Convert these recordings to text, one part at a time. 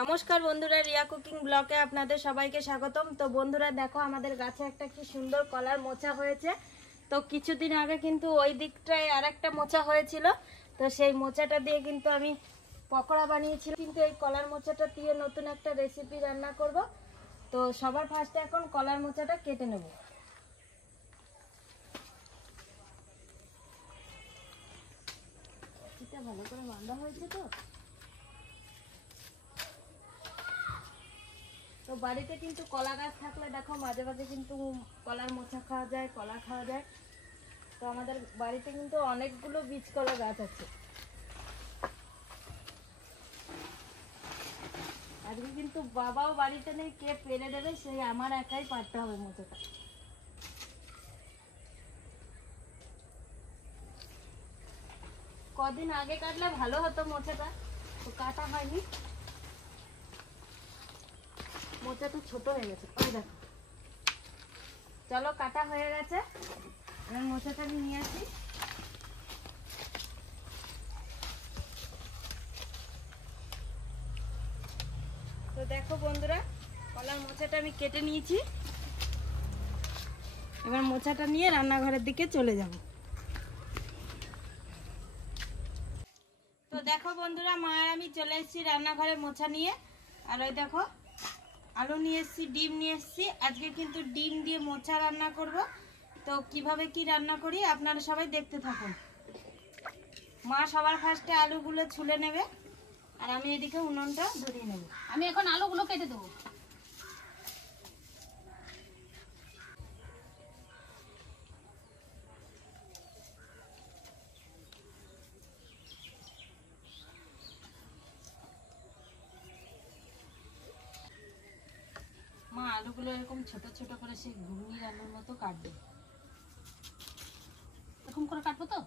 নমস্কার বন্ধুরা, রিয়া কুকিং ব্লগে আপনাদের সবাইকে স্বাগতম। তো বন্ধুরা দেখো, আমাদের গাছে একটা কি সুন্দর কলার মোচা হয়েছে। তো কিছুদিন আগে কিন্তু ওই দিকটায় আর একটা মোচা হয়েছিল, তো সেই মোচাটা দিয়ে কিন্তু আমি পকোড়া বানিয়েছিলাম। কিন্তু এই কলার মোচাটা দিয়ে নতুন একটা রেসিপি রান্না করব। তো সবার ফার্স্টে এখন কলার মোচাটা কেটে নেব। এটা ভালো করে বাঁধা হয়েছে। তো বাড়িতে কিন্তু কলা গাছ থাকলে দেখো মাঝে মাঝে কিন্তু কলার মোচা খাওয়া যায়, কলা খাওয়া যায়। তো আমাদের বাড়িতে কিন্তু অনেকগুলো বীজ কলা গাছ আছে। আজকে কিন্তু বাবাও বাড়িতে নেই, কে পেরে দেবে সেই আমার একাই পারতে হবে মোচাটা। কদিন আগে কাটলে ভালো হতো মোচাটা, তো কাটা হয়নি। মোচাটা ছোট হয়ে গেছে, ওই দেখো। চলো, কাটা হয়ে গেছে, আমি মোচাটা নিয়ে আসি। তো দেখো বন্ধুরা, কলার মোচাটা আমি কেটে নিয়েছি। এবার মোচাটা নিয়ে রান্নাঘরের দিকে চলে যাব। তো দেখো বন্ধুরা, মা আর আমি চলে এসেছি রান্নাঘরে মোচা নিয়ে। আর ওই দেখো, আলু নিয়ে এসেছি, ডিম নিয়ে এসেছি। আজকে কিন্তু ডিম দিয়ে মোচা রান্না করব। তো কিভাবে কি রান্না করি আপনারা সবাই দেখতে থাকুন। মা সবার ফার্স্টে আলুগুলো ছুলে নেবে, আর আমি এদিকে উনুনটা ধরিয়ে নেব। আমি এখন আলুগুলো কেটে দেবো। মা আলুগুলো এরকম ছোট ছোট করে সেই ঘুগনির আলুর মতো কাটবে। এরকম করে কাটবো তো?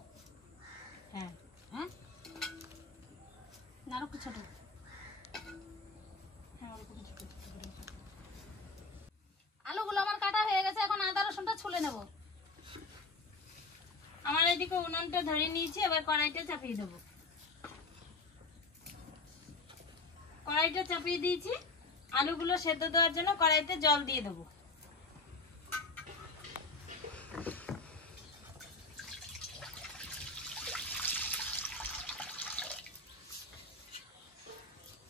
হ্যাঁ হ্যাঁ, না আরো কি ছোট? হ্যাঁ, ওরকম ছোট ছোট করে। আলুগুলো আমার কাটা হয়ে গেছে, এখন আদা রসুনটা ছুলে নেব। আমার এদিকে উনুনটা ধরে নিয়েছি, এবার কড়াইটা চাপিয়ে দেবো। কড়াইটা চাপিয়ে দিয়েছি। আলুগুলো সেদ্ধ দেওয়ার জন্য কড়াইতে জল দিয়ে দেবো।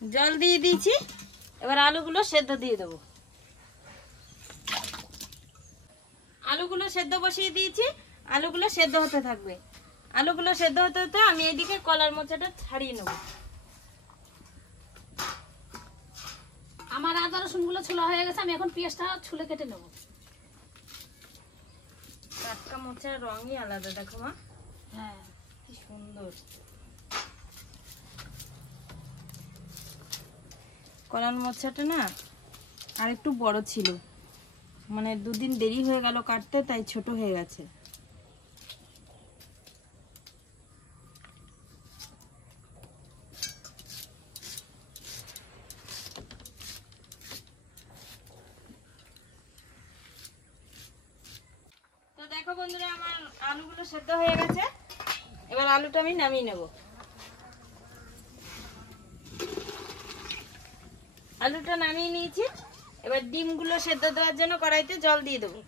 জল দিয়ে দিয়েছি, এবার আলুগুলো সেদ্ধ দিয়ে দেবো। আলুগুলো সেদ্ধ বসিয়ে দিয়েছি, আলুগুলো সেদ্ধ হতে থাকবে। আলুগুলো সেদ্ধ হতে হতে আমি এদিকে কলার মোচাটা ছাড়িয়ে নেব। আমার আদা রসুনগুলো ছোলা হয়ে গেছে, আমি এখন পেঁয়াজটা ছুলে কেটে নেব। টাটকা মোচার রঙই আলাদা, দেখো মা, হ্যাঁ, কি সুন্দর। কলার মোচাটা না আর একটু বড় ছিল, মানে দুদিন দেরি হয়ে গেল কাটতে, তাই ছোট হয়ে গেছে। তো দেখো বন্ধুরা, আমার আলুগুলো সেদ্ধ হয়ে গেছে। এবার আলুটা আমি নামিয়ে নেব। আলুটা নামিয়ে নিয়েছি। এবার ডিমগুলো সেদ্ধ দেওয়ার জন্য কড়াইতে জল দিয়ে দেবো।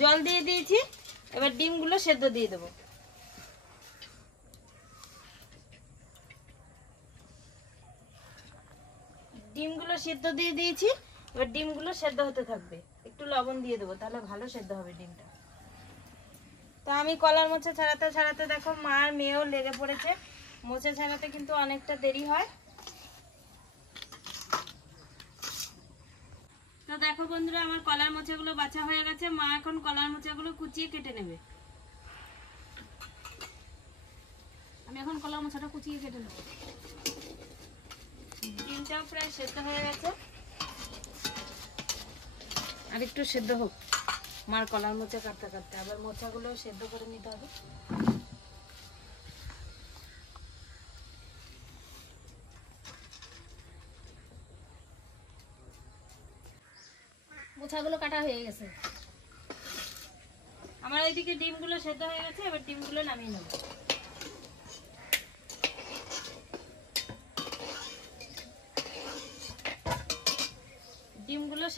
জল দিয়ে দিয়েছি, এবার ডিমগুলো সেদ্ধ দিয়ে দেবো। ডিমগুলো সেদ্ধ দিয়ে দিয়েছি, এবার ডিমগুলো সেদ্ধ হতে থাকবে। একটু লবণ দিয়ে দেবো, তাহলে ভালো সেদ্ধ হবে ডিমটা। তো আমি কলার মোচা ছাড়াতে ছাড়াতে দেখো মা আর মেয়েও লেগে পড়েছে। মোচা ছাড়াতে কিন্তু অনেকটা দেরি হয়। তো দেখো বন্ধুরা, আমার কলার মোচাগুলো বাছা হয়ে গেছে। মা এখন কলার মোচাগুলো কুচিয়ে কেটে নেবে। আমি এখন কলার মোচাটা কুচিয়ে কেটে নেব। ডিমটাও প্রায় সেদ্ধ হয়ে গেছে, আর একটু সেদ্ধ হোক। মার কলার মোচা কাটতে কাটতে আবার মোচাগুলো সেদ্ধ করে নিতে হবে। মোচাগুলো কাটা হয়ে গেছে। আমার এইদিকে ডিমগুলো সেদ্ধ হয়ে গেছে, এবার ডিমগুলো নামিয়ে নেব।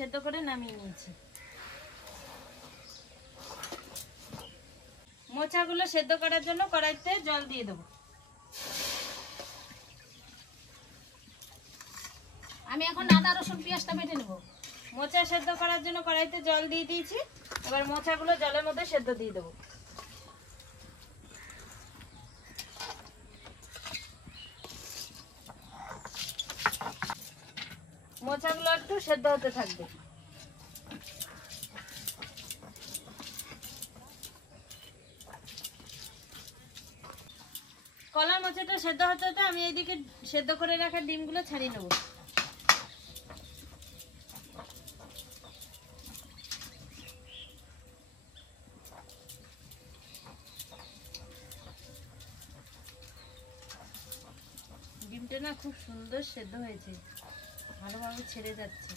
সেদ্ধ করে নামিয়ে নিয়েছি। মোচাগুলো সেদ্ধ করার জন্য কড়াইতে জল দিয়ে দেবো। আমি এখন আদা রসুন পেঁয়াজটা বেটে নেব। মোচা সেদ্ধ করার জন্য কড়াইতে জল দিয়ে দিয়েছি। এবার মোচাগুলো জলের মধ্যে সেদ্ধ দিয়ে দেবো। মোচাগুলো একটু সেদ্ধ হতে থাকবে। কলার মোচাটা সেদ্ধ হতে হতে আমি এইদিকে সেদ্ধ করে রাখা ডিমগুলো ছাড়িয়ে নেব। ডিমটা না খুব সুন্দর সেদ্ধ হয়েছে, ভালোভাবে ছেড়ে যাচ্ছে।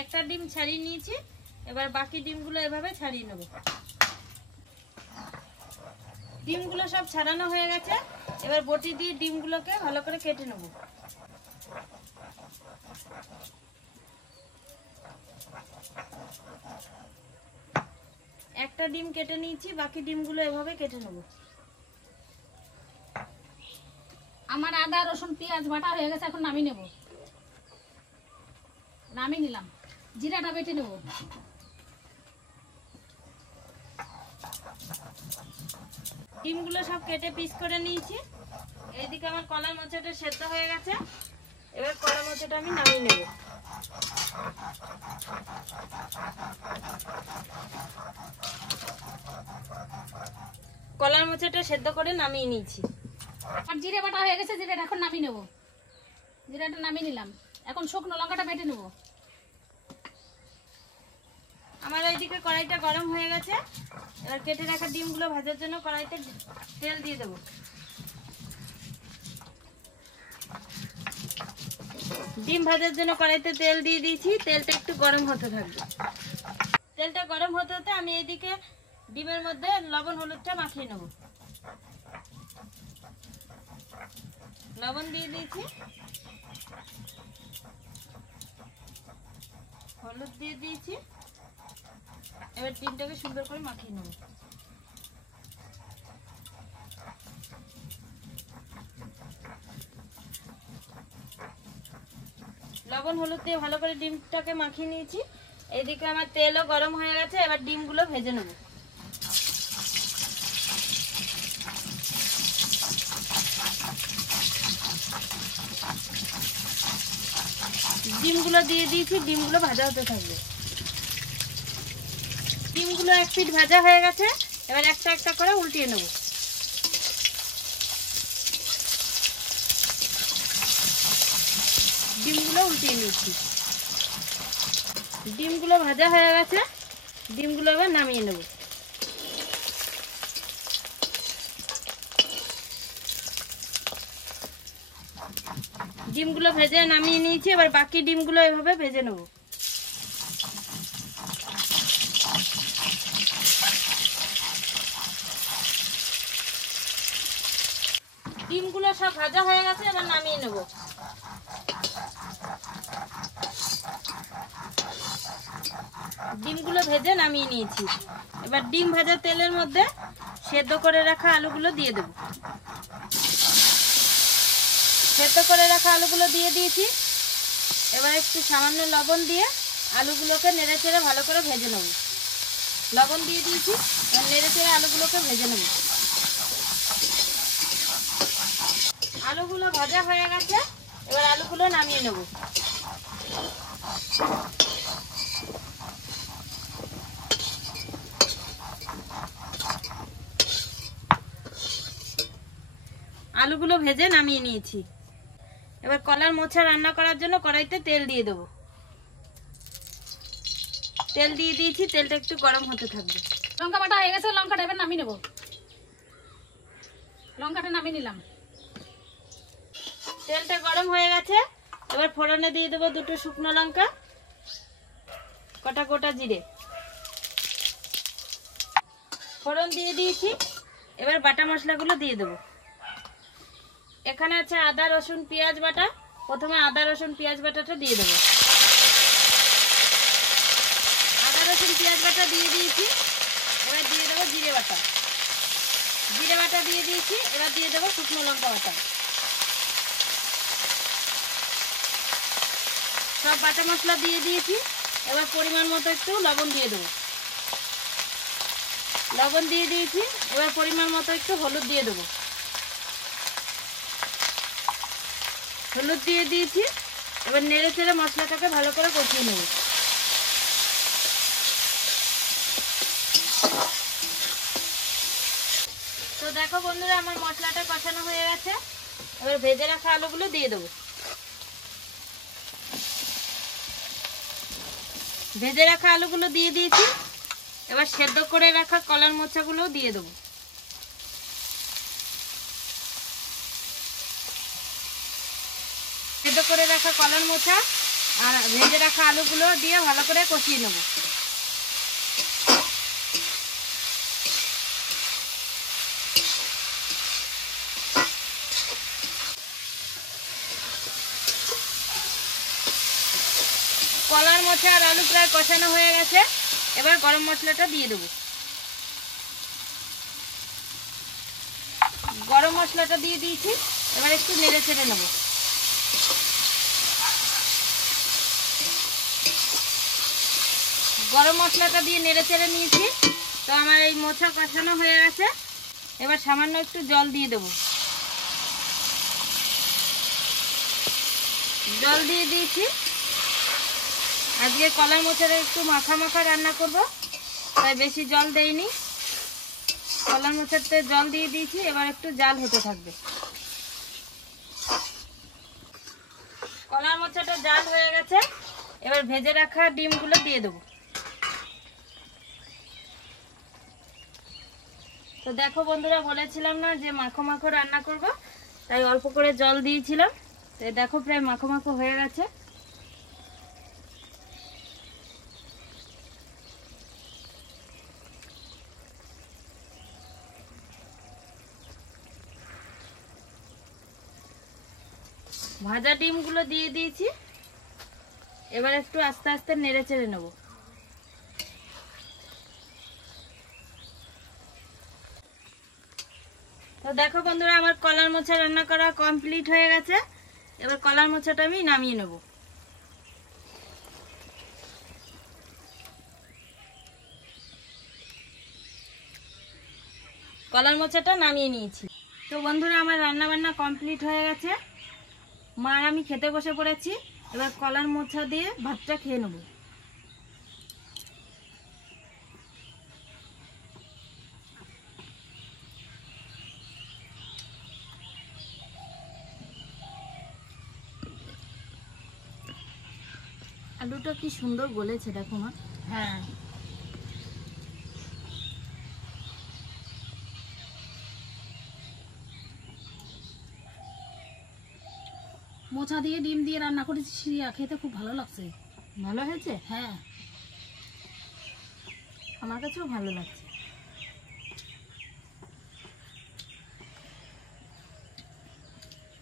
একটা ডিম ছাড়িয়ে নিয়েছি, এবার বাকি ডিমগুলো এভাবে ছাড়িয়ে নেব। ডিমগুলো সব ছাড়ানো হয়ে গেছে। এবার বটি দিয়ে ডিমগুলোকে ভালো করে কেটে নেব। একটা ডিম কেটে নিয়েছি, বাকি ডিমগুলো এভাবে কেটে নেব। আমার আদা রসুন পেঁয়াজ বাটা হয়ে গেছে, এখন নামিয়ে নেব। নামিয়ে নিলাম। জিরাটা বেটে নেব। ডিমগুলো সব কেটে পিস করে নিয়েছি। এইদিকে আমার কলার মোচাটা সেদ্ধ হয়ে গেছে। এবার কলার মোচাটা আমি নামিয়ে নেব। কলার মোচাটা সেদ্ধ করে নামিয়ে নিয়েছি। আর জিরে বাটা হয়ে গেছে, জিরাটা এখন নামিয়ে নেব। জিরাটা নামিয়ে নিলাম। এখন শুকনো লঙ্কাটা বেটে নেব। আমার এইদিকে কড়াইটা গরম হয়ে গেছে। এবার কেটে রাখা ডিমগুলো ভাজার জন্য কড়াইতে তেল দিয়ে দেবো। ডিম ভাজার জন্য কড়াইতে তেল দিয়ে দিয়েছি। তেলটা একটু গরম হতে থাকবে। তেলটা গরম হতে হতে আমি এইদিকে ডিমের মধ্যে লবণ হলুদটা মাখিয়ে নেব। লবণ দিয়ে দিয়েছি, হলুদ দিয়ে দিয়েছি। এবার ডিমটাকে সুন্দর করে মাখিয়ে নেব। লবণ হলুদ দিয়ে ভালো করে ডিমটাকে মাখিয়ে নিয়েছি। এইদিকে আমার তেলও গরম হয়ে গেছে। এবার ডিমগুলো ভেজে নেব। ডিমগুলো দিয়ে দিয়েছি, ডিমগুলো ভাজা হতে থাকবে। ডিমগুলো এক পিঠ ভাজা হয়ে গেছে। এবার একটা একটা করে উল্টিয়ে নেব। ডিমগুলো উল্টিয়ে নিচ্ছি। ডিমগুলো ভাজা হয়ে গেছে। ডিমগুলো এবার নামিয়ে নেব। ডিমগুলো ভেজে নামিয়ে নিয়েছি। এবার বাকি ডিমগুলো এভাবে ভেজে নেব। ডিমগুলো সব ভাজা হয়ে গেছে। এবার নামিয়ে নেব। ডিমগুলো ভেজে নামিয়ে নিয়েছি। এবার ডিম ভাজা তেলের মধ্যে সেদ্ধ করে রাখা আলুগুলো দিয়ে দেব। সেদ্ধ করে রাখা আলুগুলো দিয়ে দিয়েছি। এবার একটু সামান্য লবণ দিয়ে আলুগুলোকে নেড়ে চেড়ে ভালো করে ভেজে নেব। লবণ দিয়ে দিয়েছি। এবার নেড়ে চেড়ে আলুগুলোকে ভেজে নেব। আলুগুলো ভাজা হয়ে গেছে। এবার আলুগুলো নামিয়ে নেব। আলুগুলো ভেজে নামিয়ে নিয়েছি। এবার কলার মোচা রান্না করার জন্য কড়াইতে তেল দিয়ে দেবো। তেল দিয়ে দিয়েছি। তেলটা একটু গরম হতে থাকবে। লঙ্কা বাটা হয়ে গেছে, লঙ্কাটা এবার নামিয়ে নেব। লঙ্কাটা নামিয়ে নিলাম। তেলটা গরম হয়ে গেছে। এবার ফোড়নে দিয়ে দেবো দুটো শুকনো লঙ্কা, কটা গোটা জিরে। ফোড়ন দিয়ে দিয়েছি। এবার বাটা মশলাগুলো দিয়ে দেবো। এখানে আছে আদা রসুন পেঁয়াজ বাটা, প্রথমে আদা রসুন পেঁয়াজ বাটাটা দিয়ে দেবো। আদা রসুন পেঁয়াজ বাটা দিয়ে দিয়েছি, এবার দিয়ে দেবো জিরে বাটা। জিরে বাটা দিয়ে দিয়েছি, এবার দিয়ে দেবো শুকনো লঙ্কা বাটা। সব বাটা মশলা দিয়ে দিয়েছি, এবার পরিমাণ মতো একটু লবণ দিয়ে দেবো। লবণ দিয়ে দিয়েছি, এবার পরিমাণ মতো একটু হলুদ দিয়ে দেবো। হলুদ দিয়ে দিয়েছি, এবার নেড়ে চেড়ে মশলাটাকে ভালো করে কষিয়ে নেব। তো দেখো বন্ধুরা, আমার মশলাটা কষানো হয়ে গেছে। এবার ভেজে রাখা আলুগুলো দিয়ে দেবো। ভেজে রাখা আলুগুলো দিয়ে দিয়েছি, এবার সেদ্ধ করে রাখা কলার মোচাগুলো দিয়ে দেবো। সেদ্ধ করে রাখা কলার মোচা আর ভেজে রাখা আলুগুলো দিয়ে ভালো করে কষিয়ে নেব। কলার মোচা আর আলু প্রায় কষানো হয়ে গেছে, এবার গরম মশলাটা দিয়ে দেবো। গরম মশলাটা দিয়ে দিয়েছি, এবার একটু নেড়ে চেড়ে নেব। গরম মশলাটা দিয়ে নেড়ে চেড়ে নিয়েছি। তো আমার এই মোচা কষানো হয়ে গেছে, এবার সামান্য একটু জল দিয়ে দেবো। জল দিয়ে দিয়েছি। আজকে কলার মোচাটা একটু মাখা মাখা রান্না করব, তাই বেশি জল দেইনি। কলার মোচাতে জল দিয়ে দিয়েছি, এবার একটু জাল হতে থাকবে। কলার মোচাটা জাল হয়ে গেছে, এবার ভেজে রাখা ডিমগুলো দিয়ে দেবো। তো দেখো বন্ধুরা, বলেছিলাম না যে মাখো মাখো রান্না করব, তাই অল্প করে জল দিয়েছিলাম। তো দেখো প্রায় মাখো মাখো হয়ে গেছে। ভাজা ডিমগুলো দিয়ে দিয়েছি, এবার একটু আস্তে আস্তে নেড়ে চেড়ে নেব। তো দেখো বন্ধুরা, আমার কলার মোচা রান্না করা কমপ্লিট হয়ে গেছে। এবার কলার মোচাটা আমি নামিয়ে নেব। কলার মোচাটা নামিয়ে নিয়েছি। তো বন্ধুরা, আমার রান্না বান্না কমপ্লিট হয়ে গেছে। মা আর আমি খেতে বসে পড়েছি। এবার কলার মোচা দিয়ে ভাতটা খেয়ে নেব। আলুটা কি সুন্দর গলেছে দেখো মা। হ্যাঁ, মোচা দিয়ে ডিম দিয়ে রান্না করেছি, সিরিয়া খেতে খুব ভালো লাগছে। ভালো হয়েছে? হ্যাঁ, আমার কাছেও ভালো লাগছে।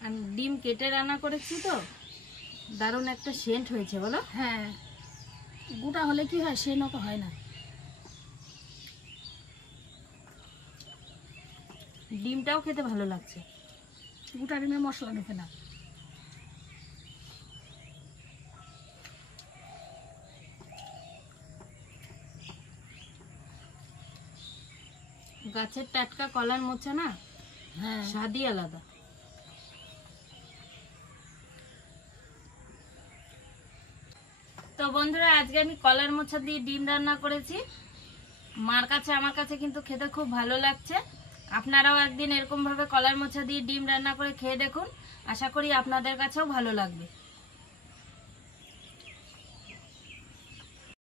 আমি ডিম কেটে রান্না করেছি, তো দারুণ একটা সেন্ট হয়েছে বলো। হ্যাঁ, গোটা হলে কি হয়, সে নতো হয় না। ডিমটাও খেতে ভালো লাগছে। গোটা ডিমে মশলা ঢোকে না। গাছের টাটকা কলার মোচা না, হ্যাঁ, স্বাদই আলাদা। তো বন্ধুরা, আজকে আমি কলার মোচা দিয়ে ডিম রান্না করেছি। মার কাছে আমার কাছে কিন্তু খেতে খুব ভালো লাগছে। আপনারাও একদিন এরকম ভাবে কলার মোচা দিয়ে ডিম রান্না করে খেয়ে দেখুন, আশা করি আপনাদের কাছেও ভালো লাগবে।